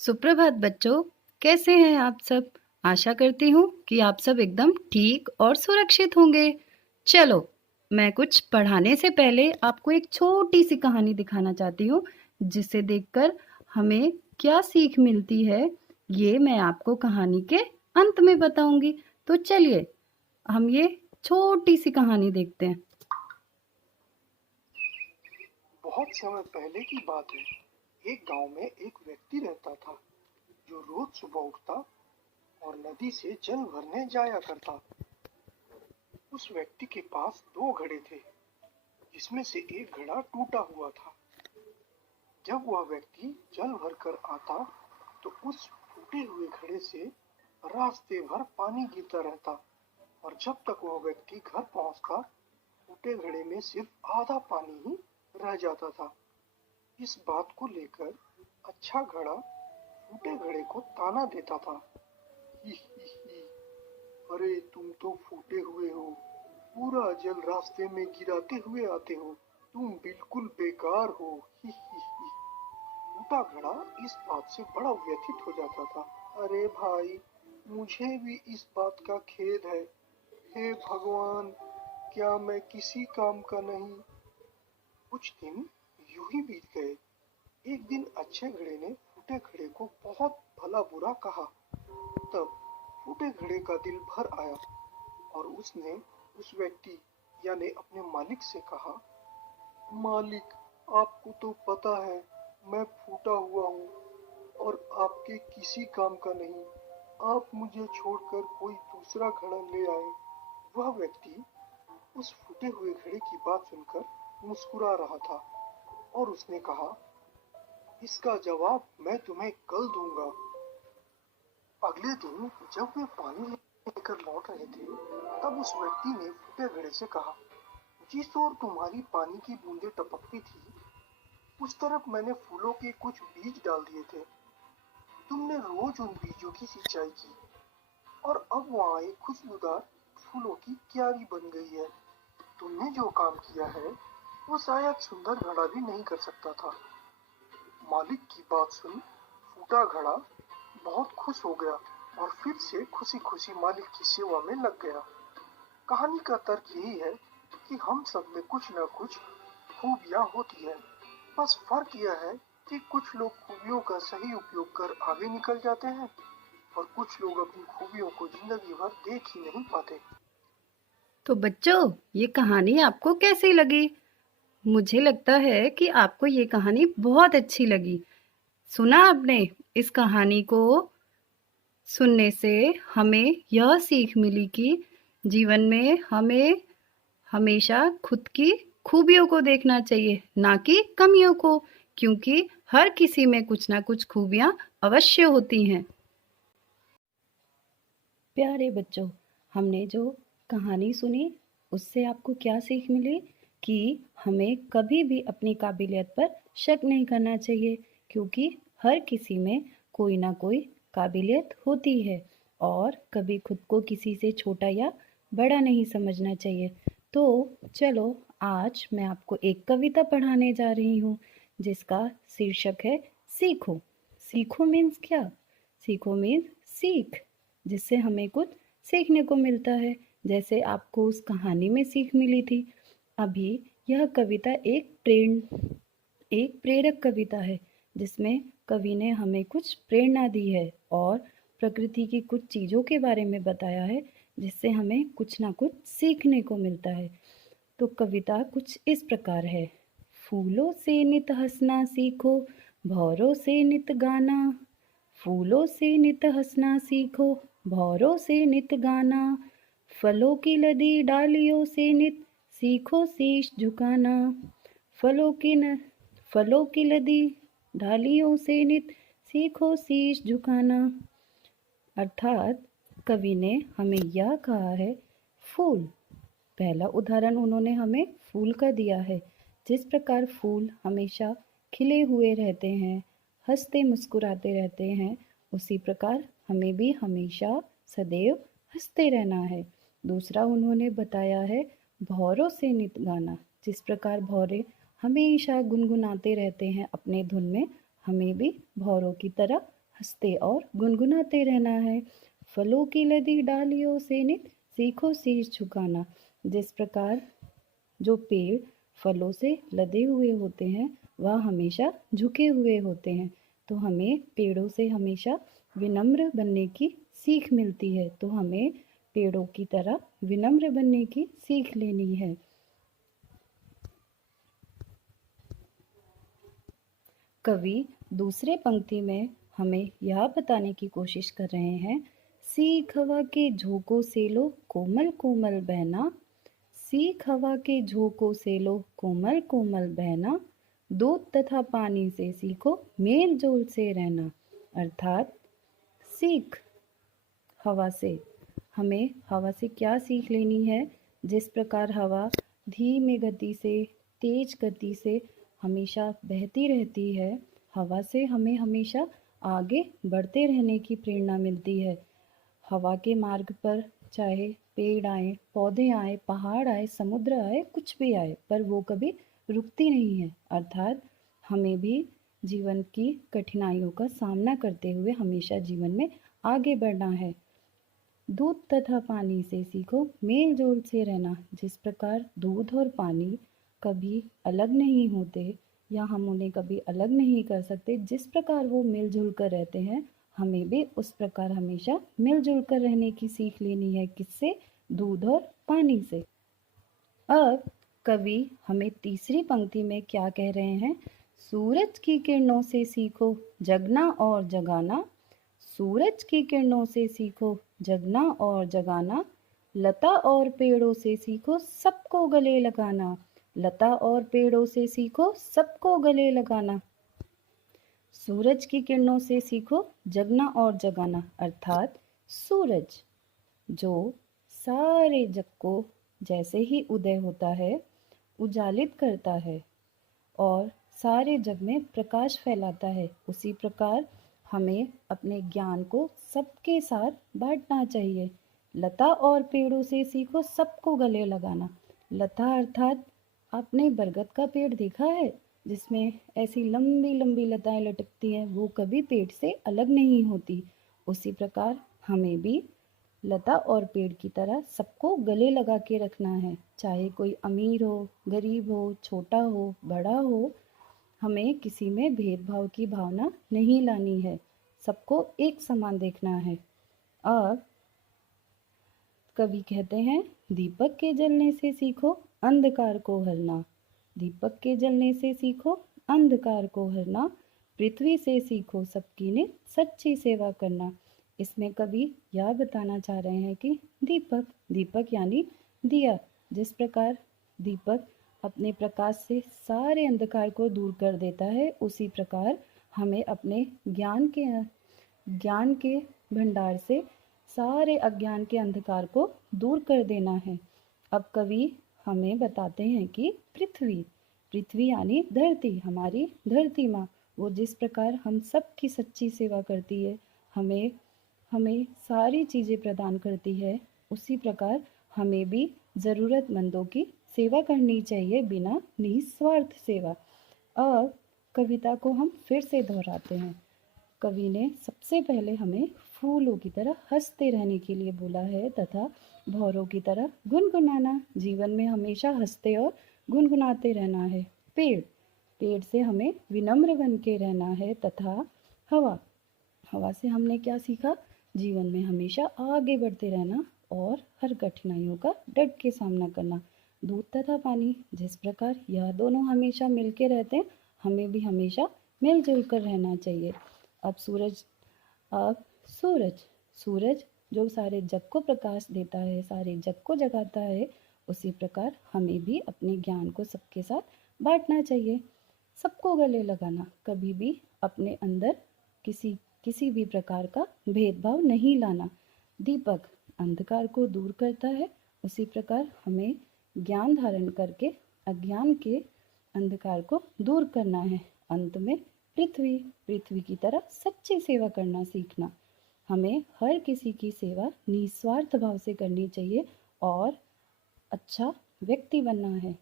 सुप्रभात बच्चों, कैसे हैं आप सब? आशा करती हूँ कि आप सब एकदम ठीक और सुरक्षित होंगे। चलो, मैं कुछ पढ़ाने से पहले आपको एक छोटी-सी कहानी दिखाना चाहती हूँ, जिसे देखकर हमें क्या सीख मिलती है, ये मैं आपको कहानी के अंत में बताऊँगी। तो चलिए, हम ये छोटी-सी कहानी देखते हैं। बहुत समय पहले की बात है। एक गांव में एक व्यक्ति रहता था जो रोज सुबह उठता और नदी से जल भरने जाया करता। उस व्यक्ति के पास दो घड़े थे, जिसमें से एक घड़ा टूटा हुआ था। जब वह व्यक्ति जल भरकर आता तो उस टूटे हुए घड़े से रास्ते भर पानी गिरता रहता, और जब तक वह व्यक्ति घर पहुंचता टूटे घड़े में सिर्फ आधा पानी ही रह जाता था। इस बात को लेकर अच्छा घड़ा फूटे घड़े को ताना देता था। ही ही ही, अरे तुम तो फूटे हुए हो, पूरा जल रास्ते में गिराते हुए आते हो, तुम बिल्कुल बेकार हो। ही ही ही। फूटा घड़ा इस बात से बड़ा व्यथित हो जाता था। अरे भाई, मुझे भी इस बात का खेद है। हे भगवान, क्या मैं किसी काम का नहीं। कुछ दिन यूं ही बीत गए। एक दिन अच्छे घड़े ने फूटे घड़े को बहुत भला बुरा कहा। तब फूटे घड़े का दिल भर आया और उसने उस व्यक्ति यानी अपने मालिक से कहा, मालिक, आपको तो पता है मैं फूटा हुआ हूँ और आपके किसी काम का नहीं। आप मुझे छोड़कर कोई दूसरा घड़ा ले आए। वह व्यक्ति उस फूटे हुए घड़े की बात सुनकर मुस्कुरा रहा था और उसने कहा, इसका जवाब मैं तुम्हें कल दूंगा। अगले दिन जब वे पानी लेकर लौट रहे थे, तब उस व्यक्ति ने फूटे घड़े से कहा, जिस ओर तुम्हारी पानी की बूंदें टपकती थी, उस तरफ मैंने फूलों के कुछ बीज डाल दिए थे। तुमने रोज उन बीजों की सिंचाई की और अब वहाँ एक खुशबूदार फूलों की क्यारी बन गई है। तुमने जो काम किया है वो शायद सुंदर घड़ा भी नहीं कर सकता था। मालिक की बात सुन फूटा घड़ा बहुत खुश हो गया और फिर से खुशी खुशी मालिक की सेवा में लग गया। कहानी का तर्क यही है कि हम सब में कुछ न कुछ खूबियां होती है। बस फर्क यह है कि कुछ लोग खूबियों का सही उपयोग कर आगे निकल जाते हैं और कुछ लोग अपनी खूबियों को जिंदगी भर देख ही नहीं पाते। तो बच्चों, ये कहानी आपको कैसी लगी? मुझे लगता है कि आपको ये कहानी बहुत अच्छी लगी। सुना आपने? इस कहानी को सुनने से हमें यह सीख मिली कि जीवन में हमें हमेशा खुद की खूबियों को देखना चाहिए, ना कि कमियों को, क्योंकि हर किसी में कुछ ना कुछ खूबियां अवश्य होती हैं। प्यारे बच्चों, हमने जो कहानी सुनी उससे आपको क्या सीख मिली कि हमें कभी भी अपनी काबिलियत पर शक नहीं करना चाहिए, क्योंकि हर किसी में कोई ना कोई काबिलियत होती है और कभी खुद को किसी से छोटा या बड़ा नहीं समझना चाहिए। तो चलो, आज मैं आपको एक कविता पढ़ाने जा रही हूँ जिसका शीर्षक है सीखो। सीखो मीन्स क्या? सीखो मीन्स सीख, जिससे हमें कुछ सीखने को मिलता है, जैसे आपको उस कहानी में सीख मिली थी। अभी यह कविता एक प्रेरक कविता है, जिसमें कवि ने हमें कुछ प्रेरणा दी है और प्रकृति की कुछ चीज़ों के बारे में बताया है, जिससे हमें कुछ ना कुछ सीखने को मिलता है। तो कविता कुछ इस प्रकार है। फूलों से नित हंसना सीखो, भौरों से नित गाना। फूलों से नित हंसना सीखो, भौरों से नित गाना। फलों की लदी डालियों से नित सीखो शीश झुकाना। फलों की न फलों की लदी डालियों से नित सीखो शीश झुकाना। अर्थात कवि ने हमें यह कहा है, फूल। पहला उदाहरण उन्होंने हमें फूल का दिया है। जिस प्रकार फूल हमेशा खिले हुए रहते हैं, हंसते मुस्कुराते रहते हैं, उसी प्रकार हमें भी हमेशा सदैव हंसते रहना है। दूसरा उन्होंने बताया है भौरों से नित गाना। जिस प्रकार भौरे हमेशा गुनगुनाते रहते हैं अपने धुन में, हमें भी भौरों की तरह हंसते और गुनगुनाते रहना है। फलों की लदी डालियों से नित सीखो शीश झुकाना। जिस प्रकार जो पेड़ फलों से लदे हुए होते हैं वह हमेशा झुके हुए होते हैं, तो हमें पेड़ों से हमेशा विनम्र बनने की सीख मिलती है। तो हमें पेड़ों की तरह विनम्र बनने की सीख लेनी है। कवि दूसरे पंक्ति में हमें यह बताने की कोशिश कर रहे हैं, सीख हवा के झोंकों से लो कोमल कोमल बहना। सीख हवा के झोंकों से लो कोमल कोमल बहना। दूध तथा पानी से सीखो मेल जोल से रहना। अर्थात सीख हवा से, हमें हवा से क्या सीख लेनी है। जिस प्रकार हवा धीमी गति से, तेज गति से हमेशा बहती रहती है, हवा से हमें हमेशा आगे बढ़ते रहने की प्रेरणा मिलती है। हवा के मार्ग पर चाहे पेड़ आए, पौधे आए, पहाड़ आए, समुद्र आए, कुछ भी आए, पर वो कभी रुकती नहीं है। अर्थात हमें भी जीवन की कठिनाइयों का सामना करते हुए हमेशा जीवन में आगे बढ़ना है। दूध तथा पानी से सीखो मेल जोल से रहना। जिस प्रकार दूध और पानी कभी अलग नहीं होते या हम उन्हें कभी अलग नहीं कर सकते, जिस प्रकार वो मिलजुल कर रहते हैं, हमें भी उस प्रकार हमेशा मिलजुल कर रहने की सीख लेनी है। किससे? दूध और पानी से। अब कवि हमें तीसरी पंक्ति में क्या कह रहे हैं? सूरज की किरणों से सीखो जगना और जगाना। सूरज की किरणों से सीखो जगना और जगाना। लता और पेड़ों से सीखो सबको गले लगाना। लता और पेड़ों से सीखो सबको गले लगाना। सूरज की किरणों से सीखो जगना और जगाना। अर्थात सूरज जो सारे जग को जैसे ही उदय होता है उजालित करता है और सारे जग में प्रकाश फैलाता है, उसी प्रकार हमें अपने ज्ञान को सबके साथ बांटना चाहिए। लता और पेड़ों से सीखो सबको गले लगाना। लता अर्थात आपने बरगद का पेड़ देखा है जिसमें ऐसी लंबी लंबी लताएं लटकती हैं, वो कभी पेड़ से अलग नहीं होती। उसी प्रकार हमें भी लता और पेड़ की तरह सबको गले लगा के रखना है। चाहे कोई अमीर हो, गरीब हो, छोटा हो, बड़ा हो, हमें किसी में भेदभाव की भावना नहीं लानी है। सबको एक समान देखना है। अब कवि कहते हैं, दीपक के जलने से सीखो अंधकार को हरना। दीपक के जलने से सीखो अंधकार को हरना। पृथ्वी से सीखो सबकी ने सच्ची सेवा करना। इसमें कवि यह बताना चाह रहे हैं कि दीपक, दीपक यानी दिया, जिस प्रकार दीपक अपने प्रकाश से सारे अंधकार को दूर कर देता है, उसी प्रकार हमें अपने ज्ञान के भंडार से सारे अज्ञान के अंधकार को दूर कर देना है। अब कवि हमें बताते हैं कि पृथ्वी, पृथ्वी यानी धरती, हमारी धरती माँ, वो जिस प्रकार हम सब की सच्ची सेवा करती है, हमें हमें सारी चीज़ें प्रदान करती है, उसी प्रकार हमें भी ज़रूरतमंदों की सेवा करनी चाहिए, बिना निस्वार्थ सेवा। अब कविता को हम फिर से दोहराते हैं। कवि ने सबसे पहले हमें फूलों की तरह हंसते रहने के लिए बोला है तथा भौरों की तरह गुनगुनाना। जीवन में हमेशा हंसते और गुनगुनाते रहना है। पेड़, पेड़ से हमें विनम्र बन के रहना है तथा हवा, हवा से हमने क्या सीखा? जीवन में हमेशा आगे बढ़ते रहना और हर कठिनाइयों का डट के सामना करना। दूध तथा पानी, जिस प्रकार यह दोनों हमेशा मिलके रहते हैं, हमें भी हमेशा मिलजुल कर रहना चाहिए। अब सूरज, अब सूरज, सूरज जो सारे जग को प्रकाश देता है, सारे जग को जगाता है, उसी प्रकार हमें भी अपने ज्ञान को सबके साथ बांटना चाहिए। सबको गले लगाना, कभी भी अपने अंदर किसी भी प्रकार का भेदभाव नहीं लाना। दीपक अंधकार को दूर करता है, उसी प्रकार हमें ज्ञान धारण करके अज्ञान के अंधकार को दूर करना है। अंत में पृथ्वी, पृथ्वी की तरह सच्ची सेवा करना सीखना। हमें हर किसी की सेवा निस्वार्थ भाव से करनी चाहिए और अच्छा व्यक्ति बनना है।